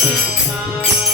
ारीया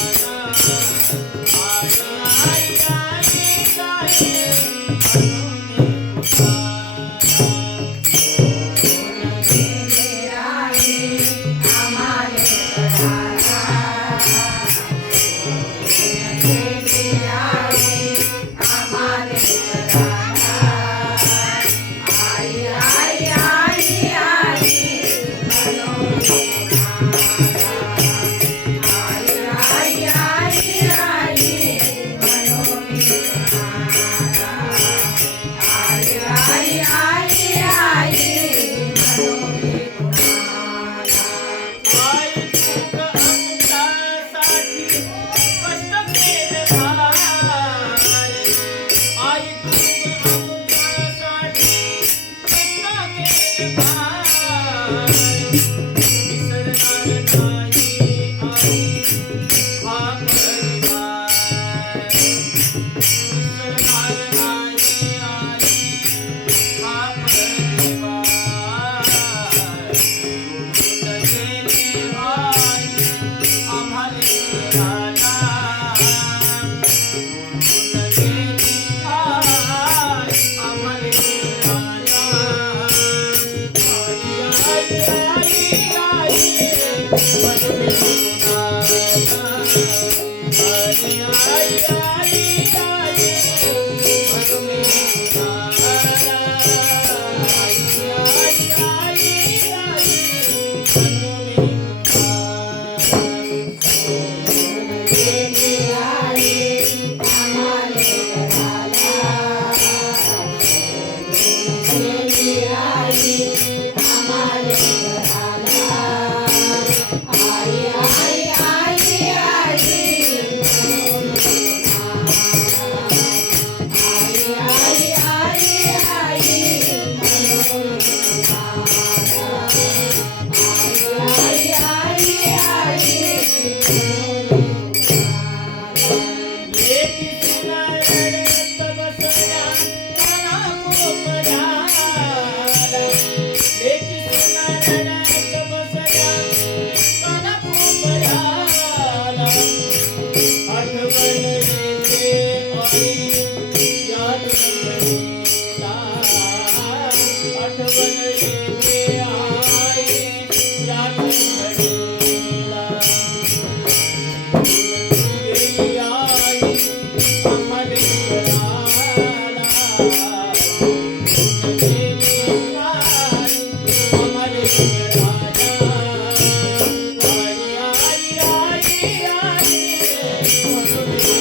Thank you.